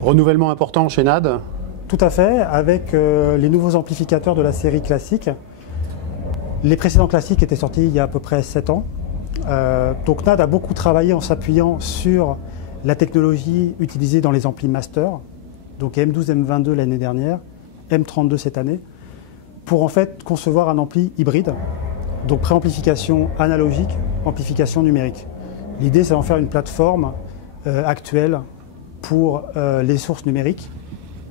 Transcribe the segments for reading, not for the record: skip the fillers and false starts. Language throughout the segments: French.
Renouvellement important chez NAD? Tout à fait, avec les nouveaux amplificateurs de la série classique. Les précédents classiques étaient sortis il y a à peu près 7 ans. Donc NAD a beaucoup travaillé en s'appuyant sur la technologie utilisée dans les amplis master, donc M12, M22 l'année dernière, M32 cette année, pour en fait concevoir un ampli hybride, donc préamplification analogique, amplification numérique. L'idée c'est d'en faire une plateforme actuelle pour les sources numériques,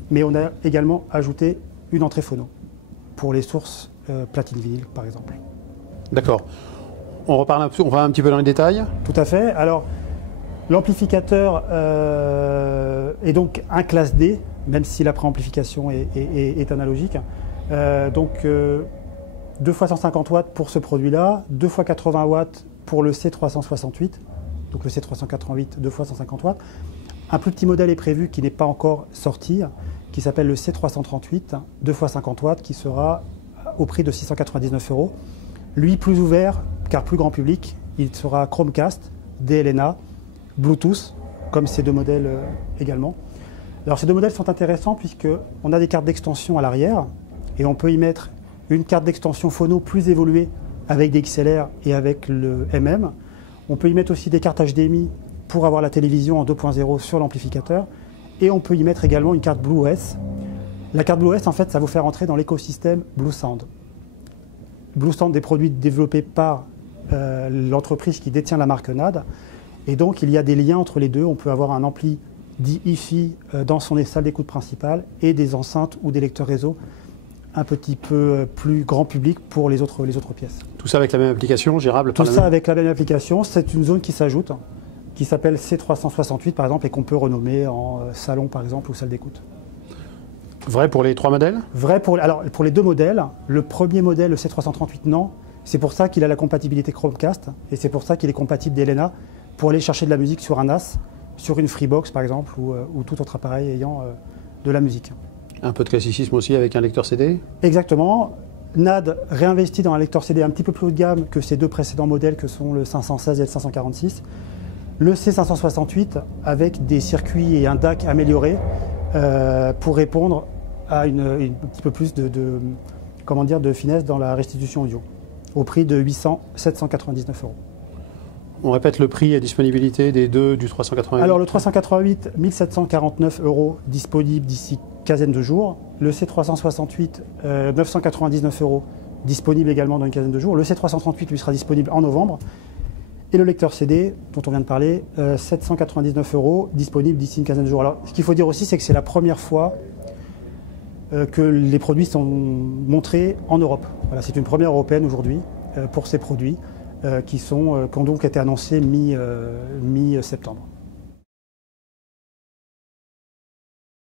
mais on a également ajouté une entrée phono pour les sources platine vinyle par exemple. D'accord. On va un petit peu dans les détails. Tout à fait. Alors, l'amplificateur est donc un classe D, même si la préamplification est analogique. Donc, 2 fois 150 watts pour ce produit-là, 2 fois 80 watts pour le C368, donc le C388, 2 fois 150 watts. Un plus petit modèle est prévu qui n'est pas encore sorti, qui s'appelle le C338, 2 fois 50 watts, qui sera au prix de 699 €. Lui, plus ouvert, car plus grand public, il sera Chromecast, DLNA, Bluetooth, comme ces deux modèles également. Alors ces deux modèles sont intéressants puisqu'on a des cartes d'extension à l'arrière et on peut y mettre une carte d'extension phono plus évoluée avec des XLR et avec le MM. On peut y mettre aussi des cartes HDMI pour avoir la télévision en 2.0 sur l'amplificateur et on peut y mettre également une carte BlueOS. La carte BlueOS, en fait, ça vous fait rentrer dans l'écosystème Bluesound. Bluesound, des produits développés par l'entreprise qui détient la marque NAD. Et donc, il y a des liens entre les deux. On peut avoir un ampli dit hi-fi dans son salle d'écoute principale et des enceintes ou des lecteurs réseau un petit peu plus grand public pour les autres pièces. Tout ça avec la même application, gérable par la Tout ça même... avec la même application. C'est une zone qui s'ajoute, qui s'appelle C368 par exemple, et qu'on peut renommer en salon par exemple ou salle d'écoute. Vrai pour les 3 modèles? Vrai pour les 2 modèles. Le premier modèle, le C338, non. C'est pour ça qu'il a la compatibilité Chromecast et c'est pour ça qu'il est compatible DLNA pour aller chercher de la musique sur un NAS, sur une Freebox par exemple ou tout autre appareil ayant de la musique. Un peu de classicisme aussi avec un lecteur CD? Exactement. NAD réinvestit dans un lecteur CD un petit peu plus haut de gamme que ses 2 précédents modèles que sont le 516 et le 546. Le C568 avec des circuits et un DAC améliorés pour répondre à un petit peu plus de finesse dans la restitution audio, au prix de 799 €. On répète le prix et disponibilité des deux du 388. Alors le 388, 1749 € disponible d'ici quinzaine de jours. Le C368, 999 € disponible également dans une quinzaine de jours. Le C338 lui sera disponible en novembre. Et le lecteur CD, dont on vient de parler, 799 € disponible d'ici une quinzaine de jours. Alors ce qu'il faut dire aussi, c'est que c'est la première fois que les produits sont montrés en Europe. Voilà, c'est une première européenne aujourd'hui pour ces produits qui ont donc été annoncés mi-septembre.